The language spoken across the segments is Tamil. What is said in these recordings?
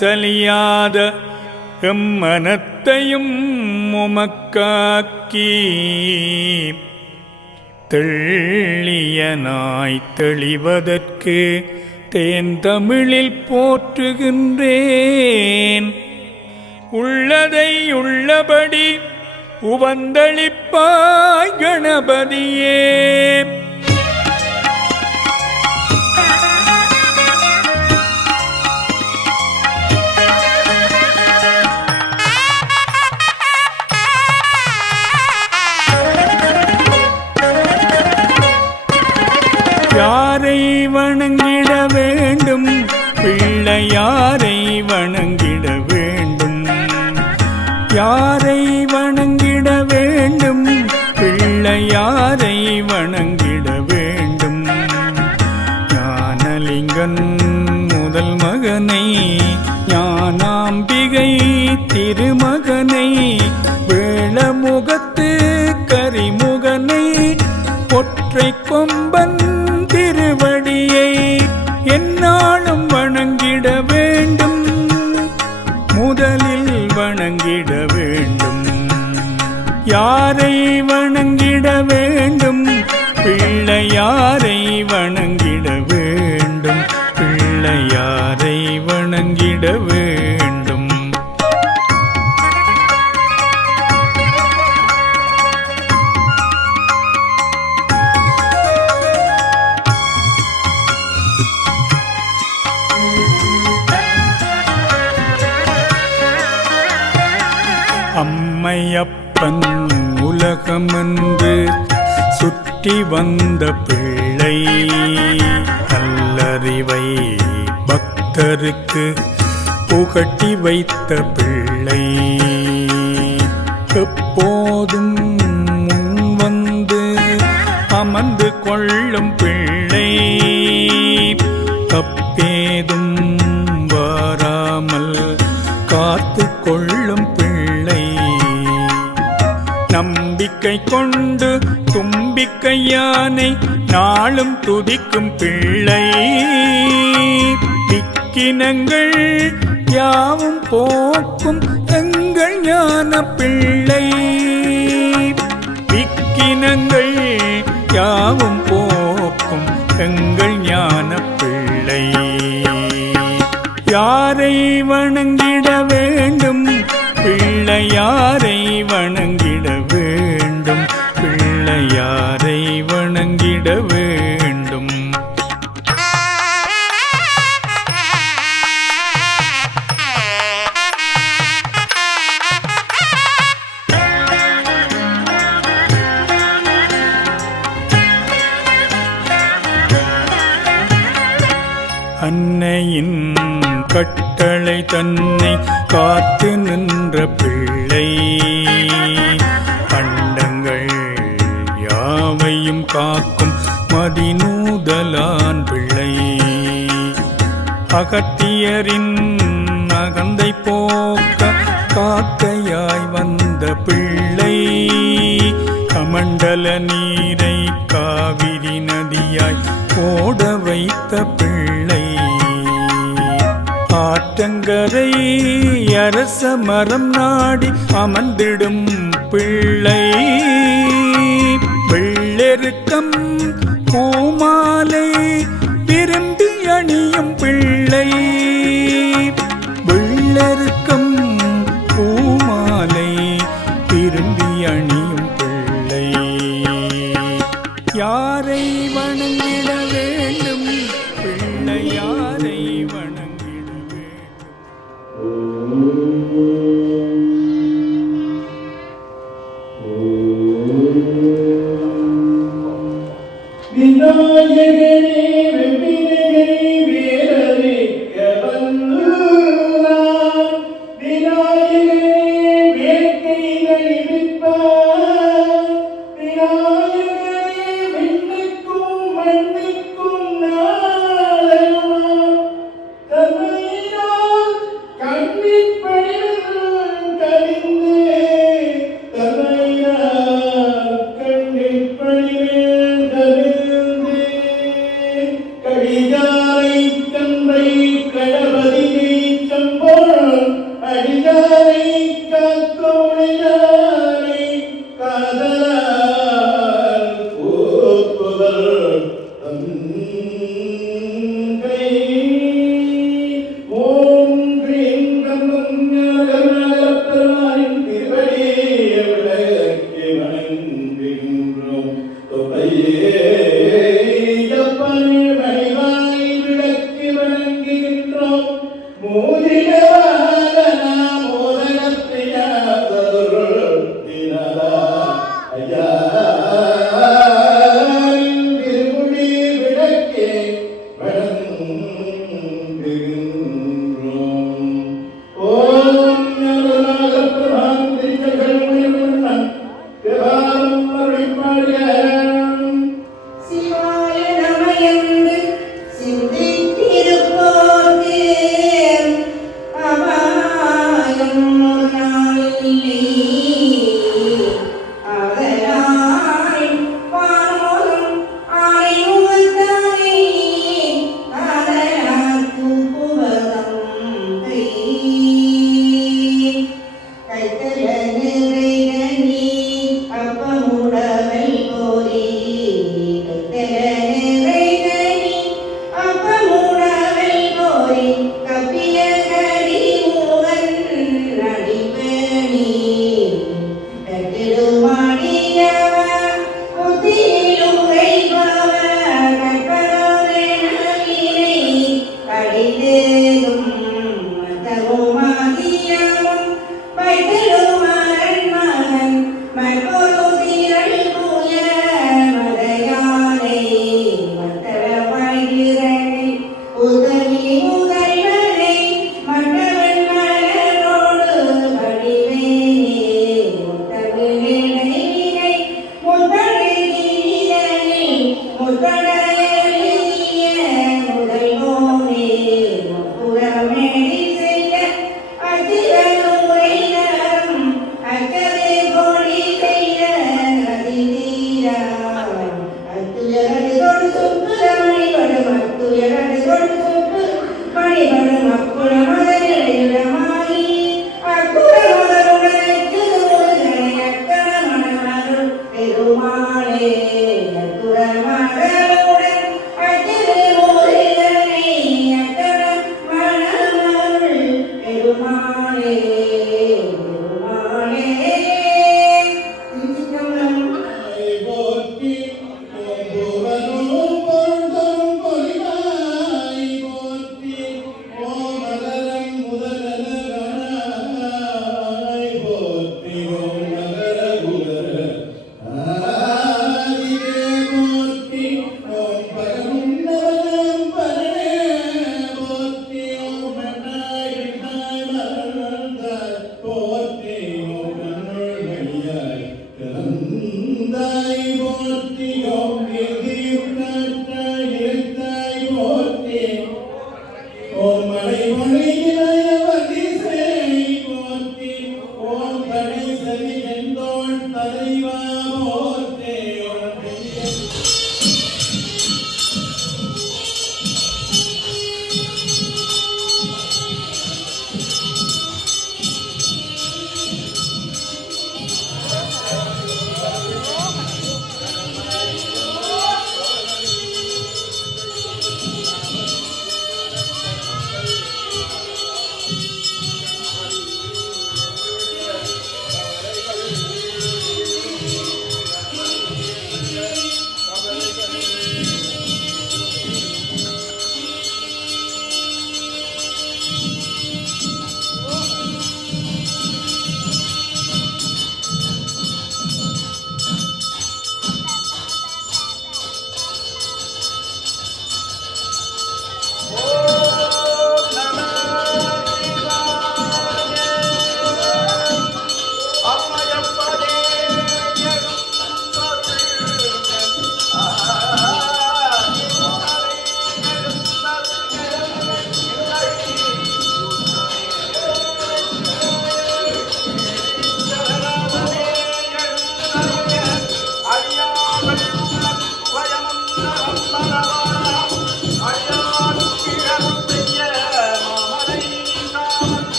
அசலியாத சலியாத எம்மனத்தையும் உமக்காக்கி தெள்ளியனாய் தெளிவதற்கு தேன் தமிழில் போற்றுகின்றேன். உள்ளதை உள்ளபடி உவந்தளிப்பாய் கணபதியே. யாரை வணங்கிட வேண்டும்? பிள்ளையாரை வணங்கிட வேண்டும். யாரை வணங்கிட வேண்டும்? பிள்ளையாரை வணங்கிட வேண்டும். ஞானலிங்கன் முதல் மகனை ஞானாம்பிகை திருமகனை வேளமுகத்து கரிமுகனை ஒற்றை கொம்பன் அம்மையப்பன் உலகமென்று சுற்றி வந்த பிள்ளை. நல்லறிவை பக்தருக்கு புகட்டி வைத்த பிள்ளை. எப்போதும் முன் வந்து அமர்ந்து கொள்ளும் பிள்ளை. தப்பேதும் வாராமல் காத்து கொள்ளும் நம்பிக்கை கொண்டு தும்பிக்கை யானை நாளும் துதிக்கும் பிள்ளை. திக்கினங்கள் யாவும் போக்கும் எங்கள் ஞான பிள்ளை. திக்கினங்கள் யாவும் போக்கும் எங்கள் ஞான பிள்ளை. யாரை வணங்கி கட்டளை தன்னை காத்து நின்ற பிள்ளை. பண்டங்கள் யாவையும் காக்கும் மதிநூதலான் பிள்ளை. அகத்தியரின் அகந்தை போக்க காக்கையாய் வந்த பிள்ளை. கமண்டல நீரை காவிரி நதியாய் ஓட வைத்த பிள்ளை. ஆற்றங்கரை அரச மரம் நாடி அமர்ந்திடும் பிள்ளை. வெள்ளெருக்கம் பூமாலை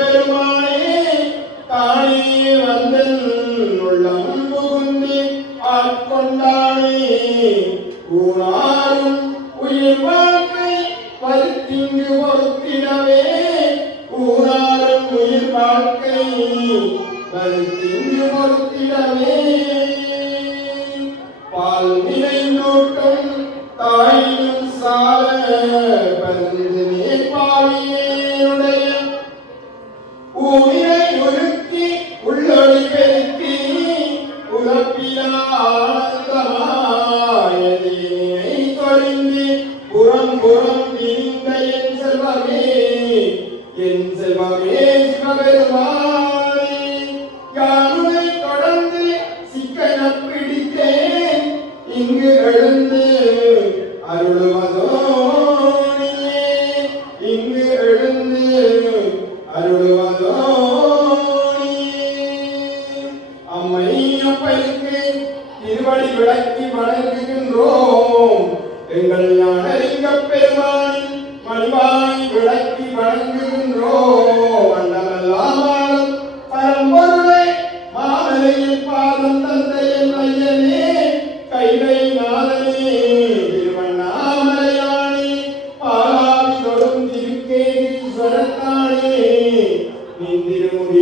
Amen. ইসলামের মানি জানু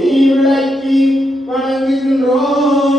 விளக்கி வணங்குகின்றோம்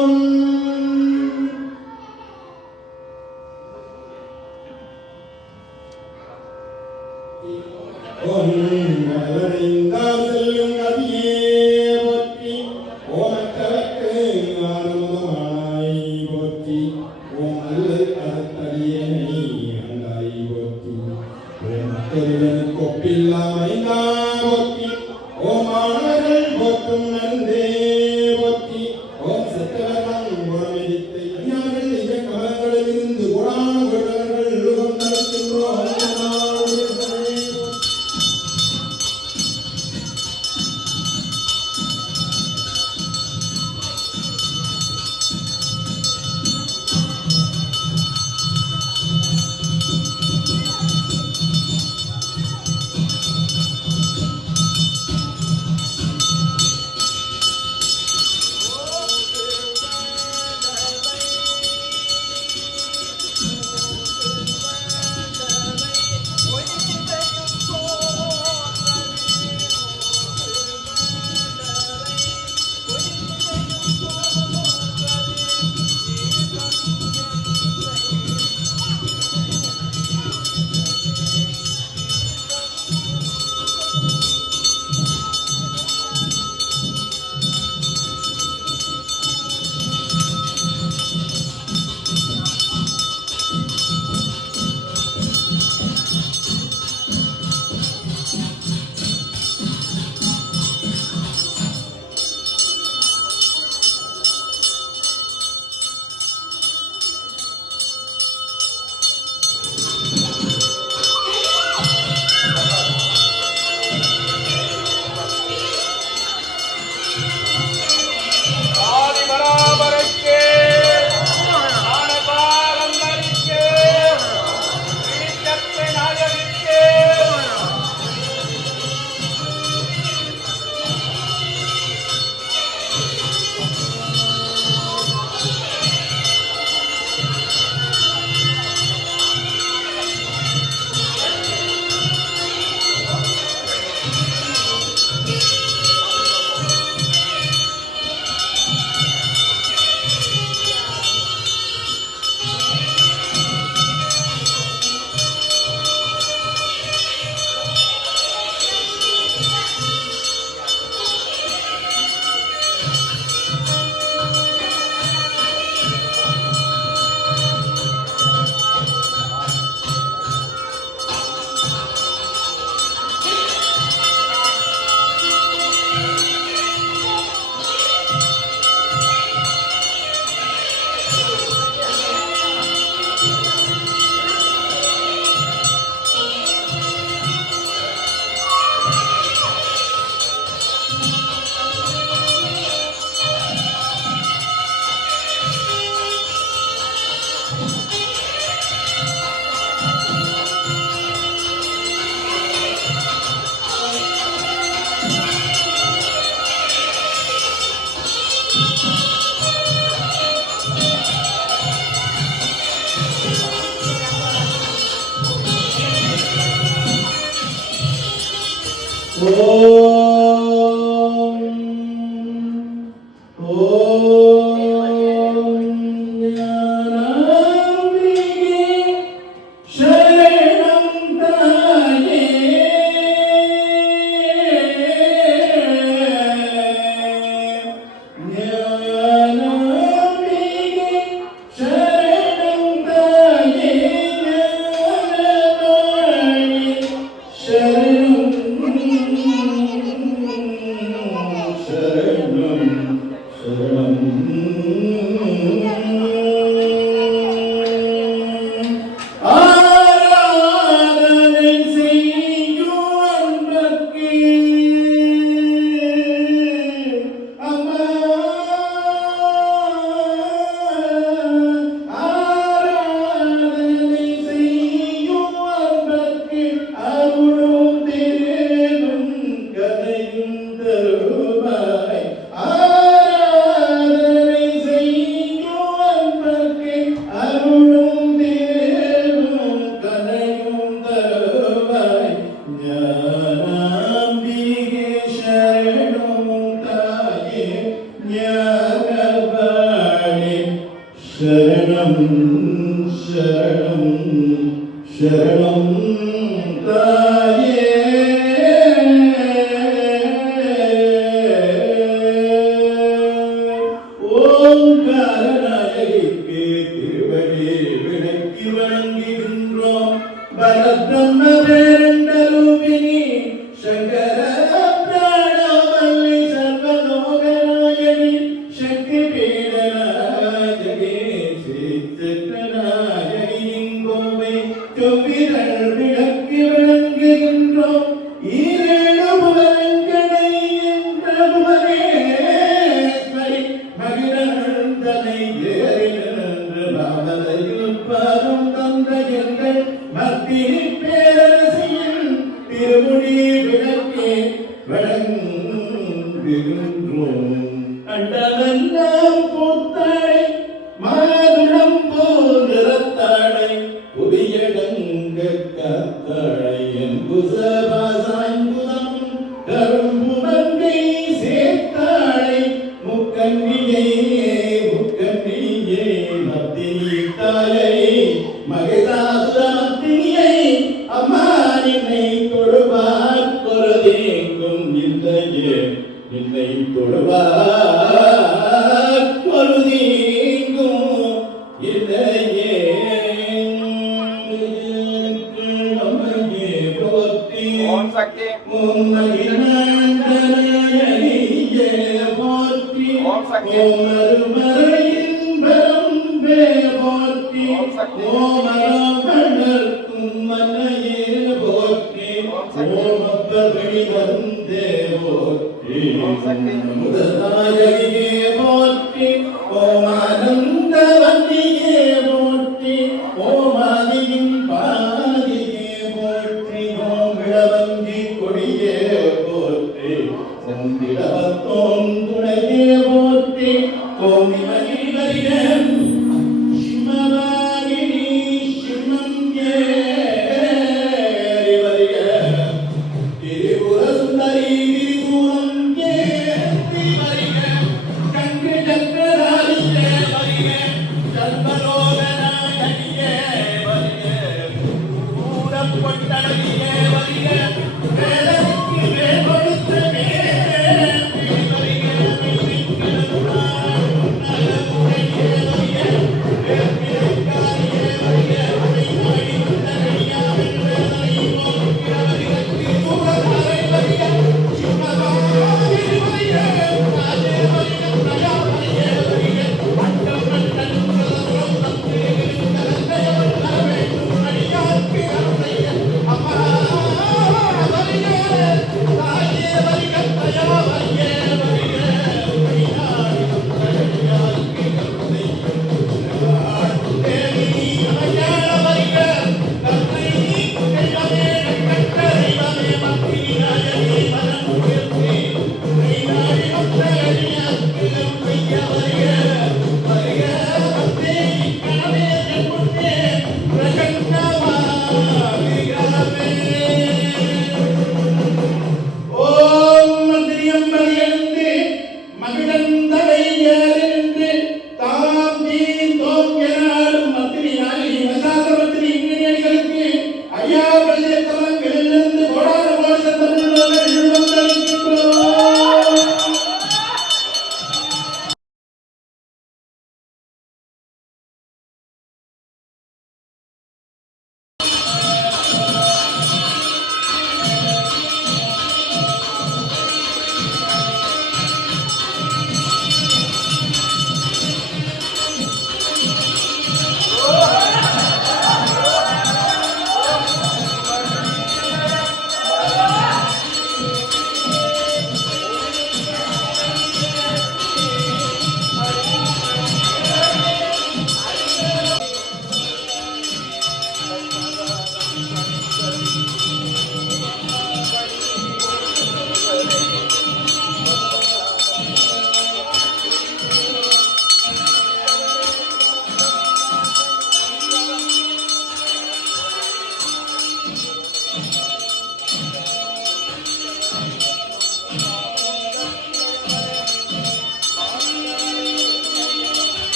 പോറ്റി ഓമാനന്ദവൻ